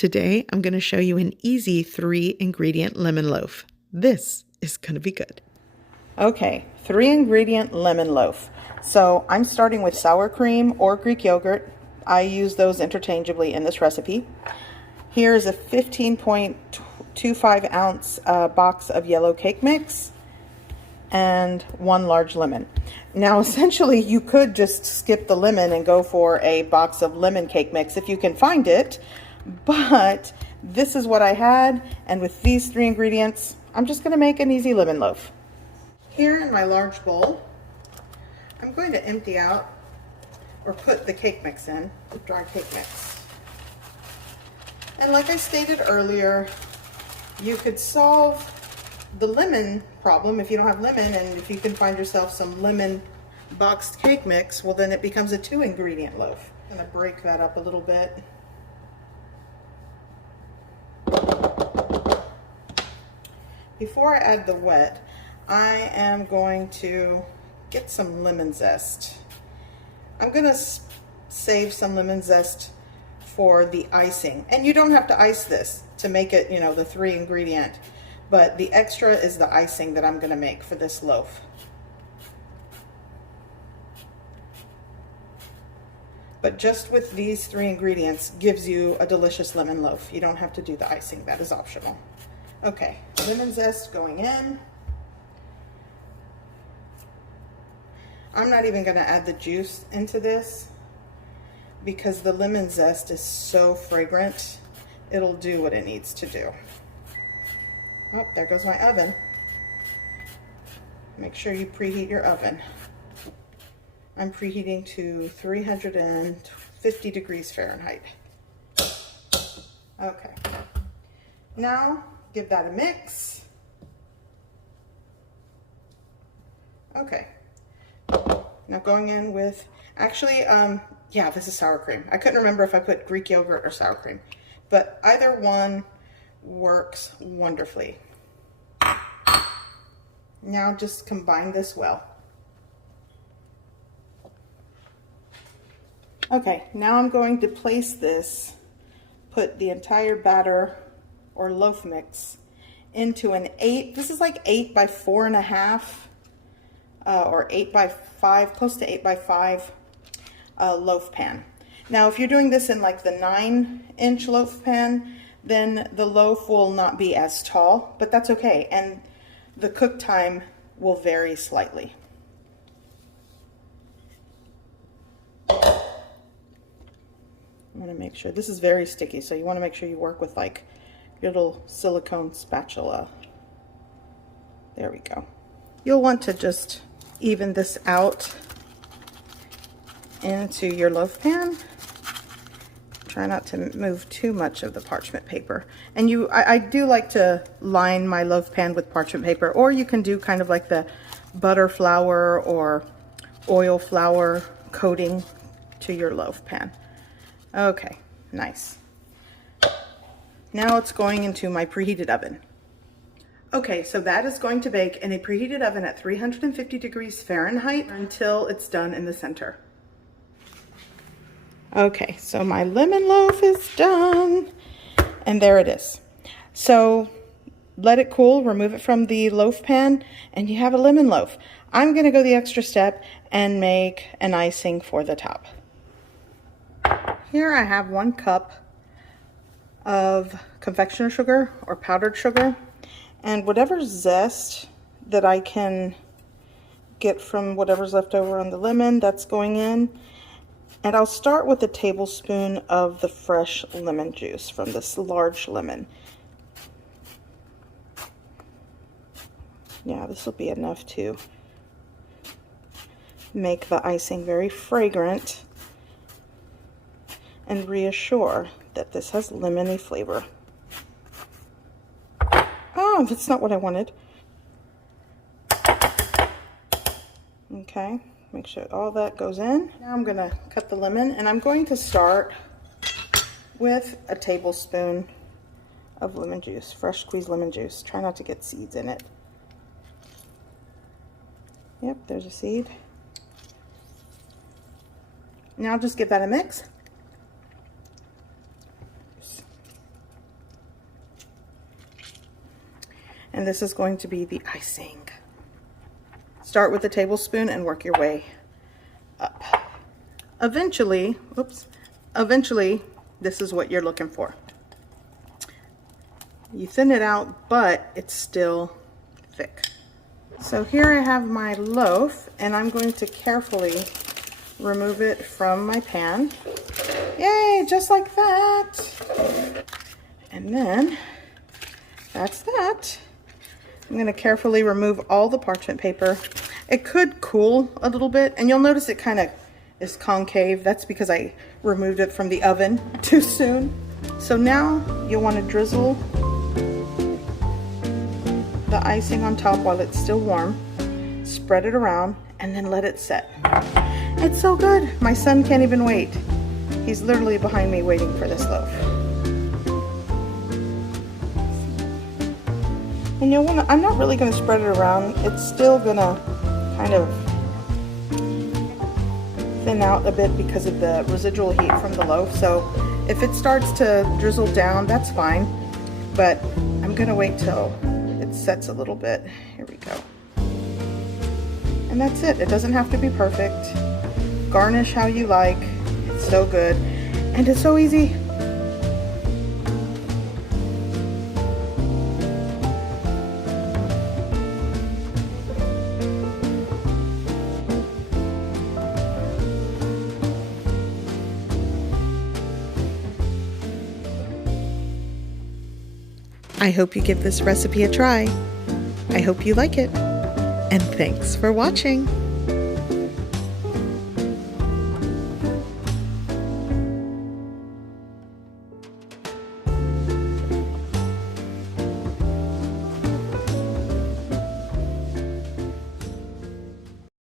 Today, I'm going to show you an easy 3-ingredient lemon loaf. This is going to be good. Okay, 3-ingredient lemon loaf. So I'm starting with sour cream or Greek yogurt. I use those interchangeably in this recipe. Here's a 15.25 ounce box of yellow cake mix and 1 large lemon. Now essentially you could just skip the lemon and go for a box of lemon cake mix if you can find it, but this is what I had, and with these 3 ingredients I'm just going to make an easy lemon loaf. Here in my large bowl I'm going to empty out or put the cake mix in, the dry cake mix. And like I stated earlier, you could solve the lemon problem if you don't have lemon, and if you can find yourself some lemon boxed cake mix, well then it becomes a 2-ingredient loaf. I'm going to break that up a little bit. Before I add the wet, I am going to get some lemon zest. I'm going to save some lemon zest for the icing. And you don't have to ice this to make it, you know, the 3-ingredient, but the extra is the icing that I'm going to make for this loaf. But just with these 3 ingredients gives you a delicious lemon loaf. You don't have to do the icing, that is optional. Okay, lemon zest going in. I'm not even going to add the juice into this because the lemon zest is so fragrant. It'll do what it needs to do. Oh, there goes my oven. Make sure you preheat your oven. I'm preheating to 350 degrees Fahrenheit. Okay. Now, give that a mix. Okay. Now going in with, actually, yeah, this is sour cream. I couldn't remember if I put Greek yogurt or sour cream, but either one works wonderfully. Now just combine this well. Okay, now I'm going to place this, put the entire batter or loaf mix into an 8, this is like 8 by 4.5, or 8 by 5, close to 8 by 5 loaf pan. Now if you're doing this in like the 9-inch loaf pan, then the loaf will not be as tall, but that's okay, and the cook time will vary slightly. I want to make sure, this is very sticky, so you want to make sure you work with like your little silicone spatula. There we go. You'll want to just even this out into your loaf pan. Try not to move too much of the parchment paper. And I do like to line my loaf pan with parchment paper, or you can do kind of like the butter flour or oil flour coating to your loaf pan. Okay, nice. Now it's going into my preheated oven. Okay, so that is going to bake in a preheated oven at 350 degrees Fahrenheit until it's done in the center. Okay, so my lemon loaf is done, and there it is. So let it cool, remove it from the loaf pan, and you have a lemon loaf. I'm going to go the extra step and make an icing for the top. Here I have 1 cup of confectioner sugar or powdered sugar, and whatever zest that I can get from whatever's left over on the lemon, that's going in. And I'll start with a tablespoon of the fresh lemon juice from this large lemon. Yeah, this will be enough to make the icing very fragrant and reassure that this has lemony flavor. Oh, that's not what I wanted. Okay, make sure all that goes in. Now I'm gonna cut the lemon, and I'm going to start with a tablespoon of lemon juice, fresh squeezed lemon juice. Try not to get seeds in it. Yep, there's a seed. Now just give that a mix. And this is going to be the icing. Start with a tablespoon and work your way up. Eventually, this is what you're looking for. You thin it out, but it's still thick. So here I have my loaf, and I'm going to carefully remove it from my pan. Yay, just like that. And then, that's that. I'm going to carefully remove all the parchment paper. It could cool a little bit, and you'll notice it kind of is concave. That's because I removed it from the oven too soon. So now you'll want to drizzle the icing on top while it's still warm. Spread it around and then let it set. It's so good. My son can't even wait. He's literally behind me waiting for this loaf. And you'll want to, I'm not really going to spread it around. It's still going to kind of thin out a bit because of the residual heat from the loaf. So if it starts to drizzle down, that's fine. But I'm going to wait till it sets a little bit. Here we go. And that's it. It doesn't have to be perfect. Garnish how you like. It's so good. And it's so easy. I hope you give this recipe a try. I hope you like it. And thanks for watching.